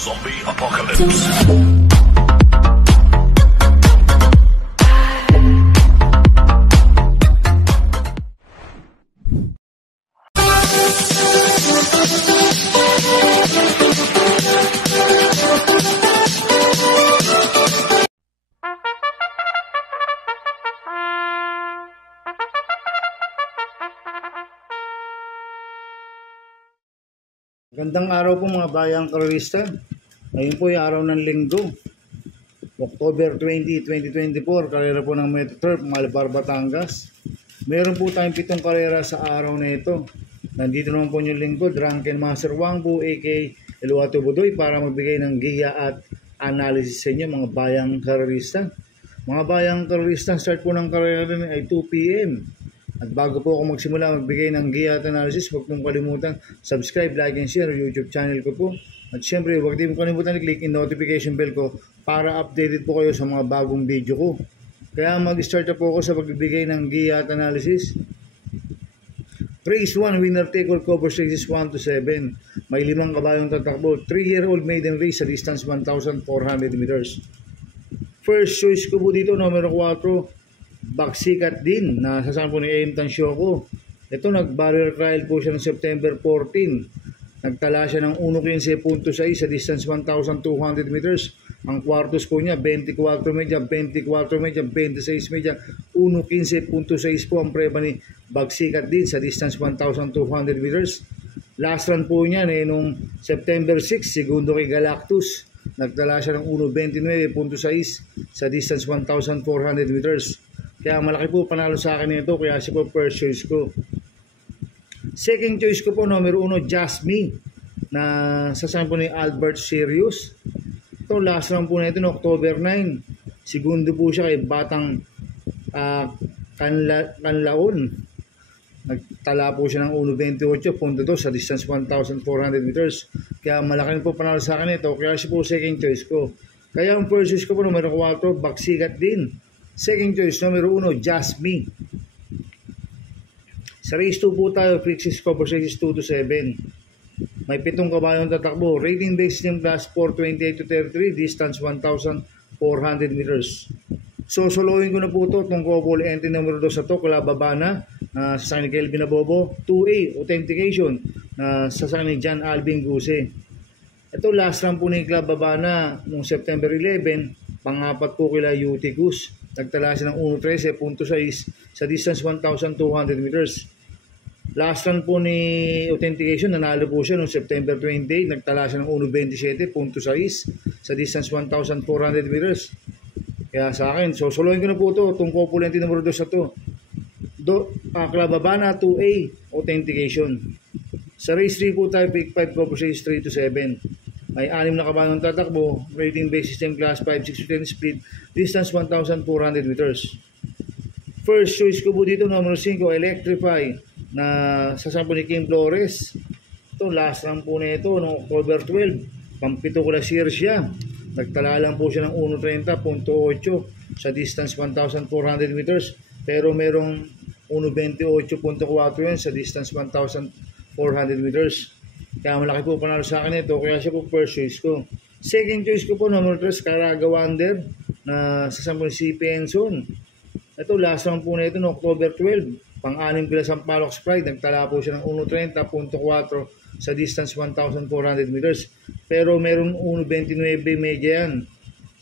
Zombie Apocalypse. Gandang araw po mga bayang terorista. Ngayon po yung araw ng linggo, October 20, 2024, karera po ng Metro Turf, Malbar, Batangas. Meron po tayong 7 karera sa araw na ito. Nandito naman po yung linggo, Drunken Master Wangbu, a.k.a. Eluato Budoy, para magbigay ng giya at analysis sa inyo mga bayang terorista. Mga bayang terorista, start po ng karera rin ay 2 p.m. At bago po ako magsimula magbigay ng giya at analysis, huwag pong kalimutan subscribe, like, and share YouTube channel ko po. At syempre, huwag din kalimutan i-click in notification bell ko para updated po kayo sa mga bagong video ko. Kaya mag-start na po ako sa pagbibigay ng giya at analysis. Race 1, winner take all, cover races 1 to 7. May 5 kabayong tatakbo. 3-year-old maiden race sa distance 1,400 meters. First choice ko po dito, numero 4. Baksikat din na sasama po ni AM Tansyoko. Ito nag-barrier trial po siya noong September 14. Nagtala siya ng 1.15.6 sa distance 1,200 meters. Ang kwartos po niya 24 media, 24 media, 26 media, 1.15.6 po ang preba ni Baksikat din sa distance 1,200 meters. Last run po niya noong September 6, segundo kay Galactus. Nagtala siya ng 1.29.6 sa distance 1,400 meters. Kaya malaki po panalo sa akin nito, kaya siya po first choice ko. Second choice ko po, numero 1, Just Me, na sasama po ni Albert Sirius. Ito, last round po na ito, no, October 9. Segundo po siya kay Batang Kanlaon. Nagtala po siya ng 1.28.2 sa distance 1,400 meters. Kaya malaki po panalo sa akin nito, kaya siya po second choice ko. Kaya ang first choice ko po, numero 4, Baksikat din. Second choice, numero 1, Just Me. Sa race 2 po tayo, Flixis cover races 2 to 7. May 7 kabayong tatakbo. Rating base ng class 428 to 33, distance 1,400 meters. So, soloin ko na po ito, itong couple entry numero 2 sa to, Kalababana, sa ni Kelvin Abobo. 2A, Authentication, sa ni John Alvin Guse. Ito, last run po ni Kalababana noong September 11, pang-apat po kila Uticus. Nagtala siya ng 1.13.6 sa distance 1,200 meters. Last run po ni Authentication, nanalo po siya noong September 28. Nagtala siya ng 1.27.6 sa distance 1,400 meters. Kaya sa akin, so soloin ko na po ito. Itong couple numero 2 sa ito. Kalababana 2A, Authentication. Sa race 3 po tayo, pick 5 cover race 3 to 7. May 6 na kabayong tatakbo, rating base system class 5, 6 to 10 speed, distance 1,400 meters. First choice ko po dito, numero 5, Electrify, na sasama po ni Kim Flores. Ito, last run po na ito, no, October 12, pampito ko na series siya. Nagtala lang po siya ng 1.30.8 sa distance 1,400 meters, pero merong 1.28.4 yan sa distance 1,400 meters. Kaya malaki po panalo sa akin ito, kaya siya po first choice ko. Second choice ko po, number 3, Caraga Wonder, na sasama si Penson. Ito, last round po na ito, no, October 12. Pang-anim kila Sampaloc Pride, nagtala po siya ng 1.30.4 sa distance 1,400 meters. Pero meron 1.29 media yan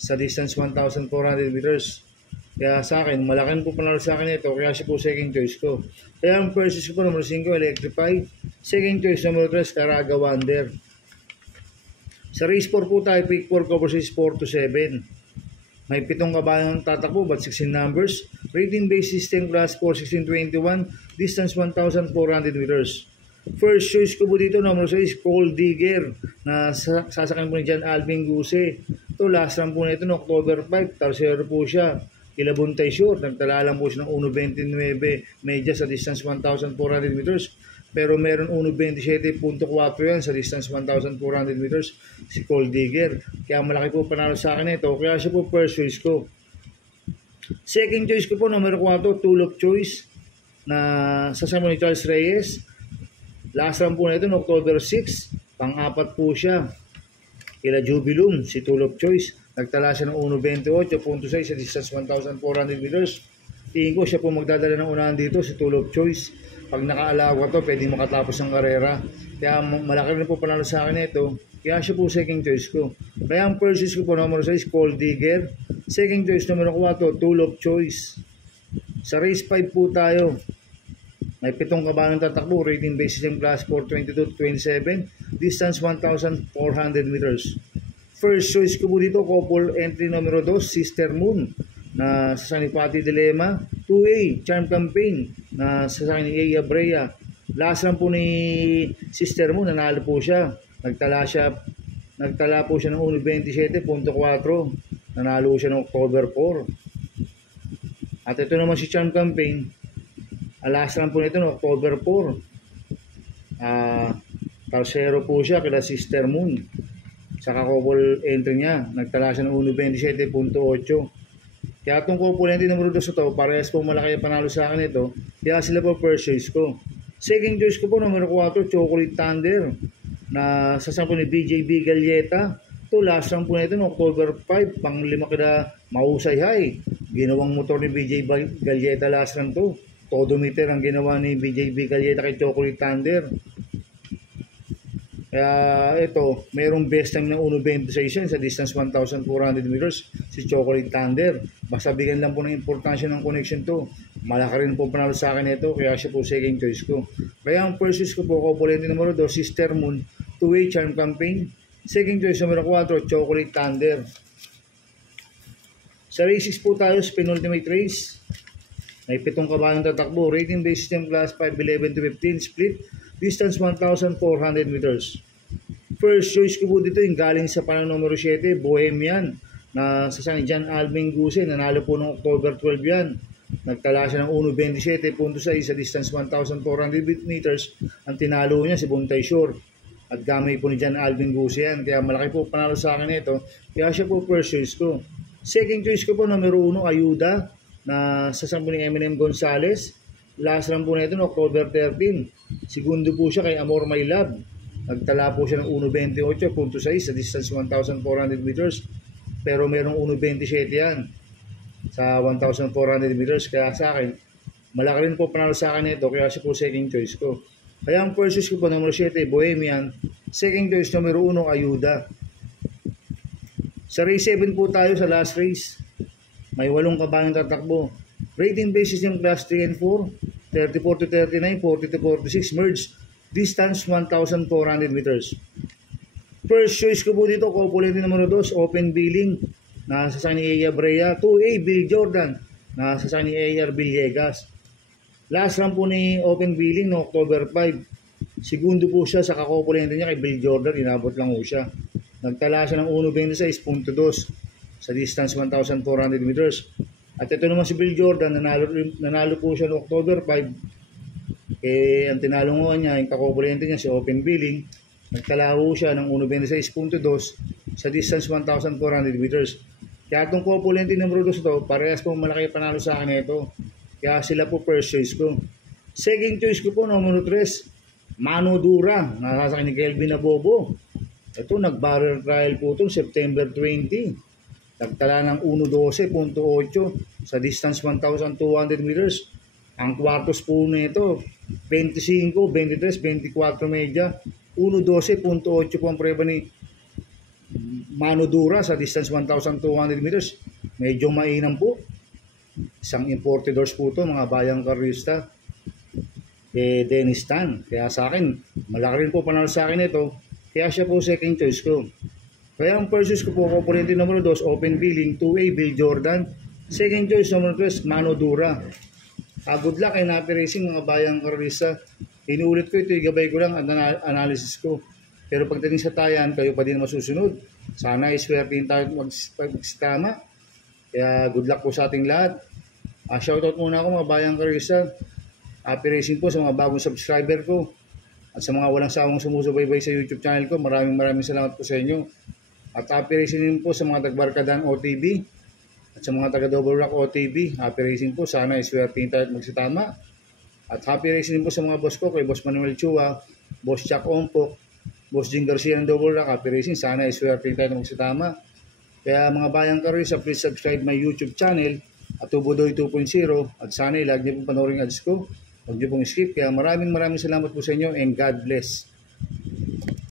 sa distance 1,400 meters. Kaya sa akin, malaking po panalo sa akin ito, kaya siya po second choice ko. Kaya ang first choice ko po, number 5, Electrify. Second choice, number 3, Caraga Wonder. Sa race 4 po tayo, pick 4 cover race 4 to 7. May 7 kabayang tatakbo, but 16 numbers. Rating base system class 4, 1621, distance 1,400 meters. First choice ko po dito, number 6, Gold Digger, na sasakyan po ni John Alvin Guse. Ito, last run po na ito, no, October 5, tarsero po siya. Kilabuntay short, nagtala lang po siya ng 1.29 media sa distance 1,400 meters. Pero meron 1.27.4 yan sa distance 1,400 meters si Gold Digger. Kaya malaki po panalo sa akin ito, kaya siya po first choice ko. Second choice ko po, numero 4, Tulip Choice, na sasama ni Charles Reyes. Last run po na ito, October 6, pang-apat po siya. Ila Jubilum, si Tool of Choice. Nagtala siya ng 1.28.6 sa distance 1,400 meters. Tingin ko siya po magdadala ng unahan dito, si Tool of Choice. Pag nakaalawa to, pwede makatapos ng karera. Kaya malaki rin po panalo sa akin ito. Kaya siya po second choice ko. Kaya ang first choice ko po, number 6, Gold Digger. Second choice, number 4, Tool of Choice. Sa race 5 po tayo. May 7 kabalang tatakbo, rating basis yung class 422-27, distance 1,400 meters. First choice ko po dito, couple entry numero 2, Sister Moon, na sa Sanipati Dilemma. 2A, Charm Campaign, na sa San Ea Brea. Last lang po ni Sister Moon, nanalo po siya. Nagtala po siya ng 1.27.4. Nanalo siya ng October 4. At ito naman si Charm Campaign. Alas lang po nito no, October 4. Tarsero po siya kila Sister Moon. Sa couple entry niya, nagtala siya ng 1.27.8. Kaya itong couple entry numero 2 ito, parehas po malaki ang panalo sa akin ito. Kaya sila po first choice ko. Second choice ko po, numero 4, Chocolate Thunder. Na sasampo ni BJB Galleta. Ito, last lang po nito no, October 5. Pang 5 kila Mahusay High. Ginawang motor ni BJB Galleta last lang to. Todometer ang ginawa ni BJB Galleta kay Chocolate Thunder. Kaya ito, mayroong best time ng 1.26 sa distance 1,400 meters si Chocolate Thunder. Basta bigyan lang po ng importansya ng connection to. Malaki rin po panalo sa akin ito, kaya siya po second choice ko. Kaya ang first choice ko po, couple numero 2, Sister Moon, 2A Charm Campaign. Second choice numero 4, Chocolate Thunder. Sa races po tayo, penultimate race. May 7 kabalang tatakbo, rating based yung class 5, 11 to 15, split, distance 1,400 meters. First choice ko po dito yung galing sa panang numero 7, Bohemian, na sa San John Alvin Guse, nanalo po noong October 12 yan. Nagtala siya ng 1.27.6 sa distance 1,400 meters. Ang tinalo niya si Buntay Shore. At gamay po ni John Alvin Guse yan. Kaya malaki po panalo sa akin ito. Kaya siya po first choice ko. Second choice ko po, numero 1, Ayuda, na sasampo ni Eminem Gonzalez. Last run po na ito no, October 13. Segundo po siya kay Amor My Love. Nagtala po siya ng 1.28.6 sa distance 1,400 meters. Pero merong 1.27 yan sa 1,400 meters. Kaya sa akin, malaki rin po panalo sa akin ito. Kaya siya po second choice ko. Kaya ang first choice ko po, numero 7, Bohemian. Second choice, numero 1, Ayuda. Sa race 7 po tayo sa last race. May 8 kabalang tatakbo. Rating basis yung class 3 and 4, 34 to 39, 40 to 46, merge. Distance 1,400 meters. First choice ko po dito, couple numero 2, Open Billing, na sa San Ea Brea. 2A, Bill Jordan, na sa San Ea Villegas. Last run po ni Open Billing no, October 5. Segundo po siya sa kakopulente niya kay Bill Jordan, inabot lang po siya. Nagtala siya ng 1.26.2 sa distance 1,400 meters. At ito naman si Bill Jordan, nanalo po siya noong October 5. Ang tinalungan niya, yung kakopulente niya si Open Billing, nagtala po siya ng 1.26.2 sa distance 1,400 meters. Kaya itong kopulente numero 2 ito, parehas po malaki panalo sa akin ito. Kaya sila po first choice ko. Second choice ko po, numero 3, Mano Dura, nasasakay ni Kelvin Abobo. Ito, nag-barrel trial po ito September 20. Nagtala ng 1.12.8 sa distance 1,200 meters. Ang kwartos po nito, 25, 23, 24 media. 1.12.8 po ang preba ni Mano Dura sa distance 1,200 meters. Medyo mainam po. Isang importadors po ito, mga bayang karista. Dennis Tan. Kaya sa akin, malaki rin po panalo sa akin ito. Kaya siya po second choice ko. Kaya ang first choice ko po, componente numero 2, Open Billing, 2A, Bill Jordan. Second choice, numero 3, Mano Dura. Good luck and happy racing mga bayang karista. Inuulit ko ito, igabay ko lang ang analysis ko. Pero pagdating sa tayan, kayo pa din masusunod. Sana iswertein tayo magsitama. Kaya good luck po sa ating lahat. Shoutout muna ako mga bayang karista. Happy racing po sa mga bagong subscriber ko. At sa mga walang sawang sumusubaybay sa YouTube channel ko, maraming salamat po sa inyo. At happy racing din po sa mga tagbarkadan OTV at sa mga taga Double Rock OTV. Happy racing po. Sana iswertein tayo at magsitama. At happy racing din po sa mga boss ko, kay Boss Manuel Chua, Boss Jack Ompok, Boss Jing Garcia ng Double Rock, Happy Racing. Sana iswerte tayo na magsitama. Kaya mga bayang karoysa, please subscribe my YouTube channel at Tubudoy 2.0 at sana ilag niyo pong panoorin ads ko. Huwag niyo pong skip. Kaya maraming salamat po sa inyo and God bless.